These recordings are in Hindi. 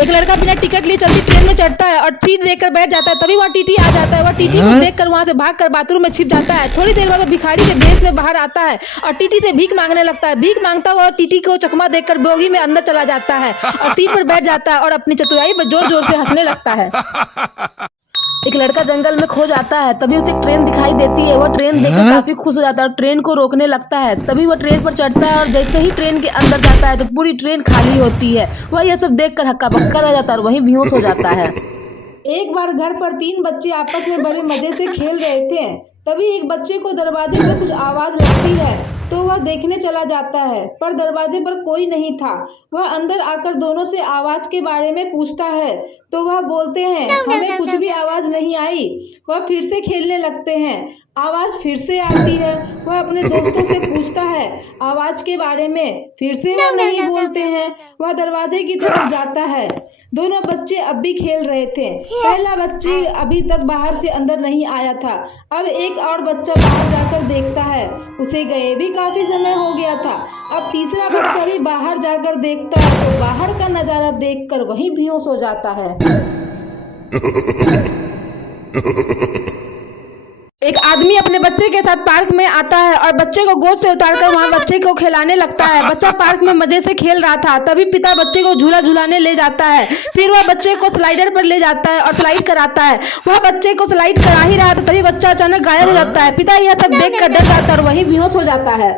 एक लड़का बिना टिकट लिए चलती ट्रेन में चढ़ता है और सीट देखकर बैठ जाता है। तभी वहाँ टीटी आ जाता है। वह टीटी को देखकर वहाँ से भागकर बाथरूम में छिप जाता है। थोड़ी देर बाद भिखारी के भेष में बाहर आता है और टीटी से भीख मांगने लगता है। भीख मांगता हुआ टीटी को चकमा देखकर बोगी में अंदर चला जाता है और सीट पर बैठ जाता है और अपनी चतुराई पर जोर जोर से हंसने लगता है। एक लड़का जंगल में खो जाता है। तभी उसे एक ट्रेन दिखाई देती है। वह ट्रेन देखकर काफी खुश हो जाता है और ट्रेन को रोकने लगता है। तभी वह ट्रेन पर चढ़ता है और जैसे ही ट्रेन के अंदर जाता है तो पूरी ट्रेन खाली होती है। वह यह सब देखकर हक्का बक्का रह जाता है और वहीं बेहोश हो जाता है। एक बार घर पर 3 बच्चे आपस में बड़े मजे से खेल रहे थे। तभी एक बच्चे को दरवाजे पर कुछ आवाज लगती है तो वह देखने चला जाता है, पर दरवाजे पर कोई नहीं था। वह अंदर आकर दोनों से आवाज के बारे में पूछता है तो वह बोलते हैं हमें कुछ भी आवाज नहीं आई। वह फिर से खेलने लगते हैं। आवाज फिर से आती है। वह अपने दोस्तों से पूछता है आवाज के बारे में, फिर से वह नहीं बोलते हैं। वह दरवाजे की तरफ जाता है। दोनों बच्चे अब भी खेल रहे थे। पहला बच्चे अभी तक बाहर से अंदर नहीं आया था। अब एक और बच्चा बाहर जाकर देखता है। उसे गए भी काफी समय हो गया था। अब तीसरा बच्चा भी बाहर जाकर देखता है तो बाहर का नजारा देखकर वहीं बेहोश हो जाता है। एक आदमी अपने बच्चे के साथ पार्क में आता है और बच्चे को गोद से उतारकर वहाँ बच्चे को खिलाने लगता है। बच्चा पार्क में मजे से खेल रहा था। तभी पिता बच्चे को झूला झूलाने ले जाता है। फिर वह बच्चे को स्लाइडर पर ले जाता है और स्लाइड कराता है। वह बच्चे को स्लाइड करा ही रहा था तभी बच्चा अचानक गायब हो जाता है। पिता यह सब देख कर डर जाता है और वहीं बेहोश हो जाता है।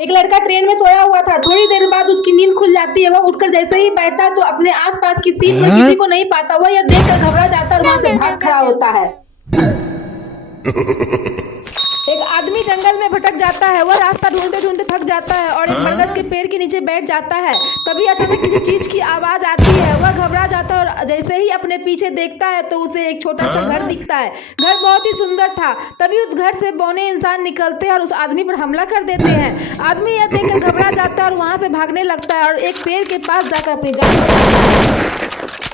एक लड़का ट्रेन में सोया हुआ था। थोड़ी देर बाद उसकी नींद खुल जाती है। वह उठकर जैसे ही बैठा तो अपने आसपास की सीट में किसी को नहीं पाता। वह यह देखकर घबरा जाता है और वहां से भाग खड़ा होता है। एक आदमी जंगल में भटक जाता है। वह रास्ता ढूंढते ढूंढते थक जाता है और एक बरगद के पेड़ के नीचे बैठ जाता है। तभी अचानक किसी चीज की आवाज आती है। वह घबरा जाता है और जैसे ही अपने पीछे देखता है तो उसे एक छोटा सा घर दिखता है। घर बहुत ही सुंदर था। तभी उस घर से बौने इंसान निकलते हैं और उस आदमी पर हमला कर देते हैं। आदमी यह देखकर घबरा जाता है और वहां से भागने लगता है और एक पेड़ के पास जाकर अपनी जान बचाता है।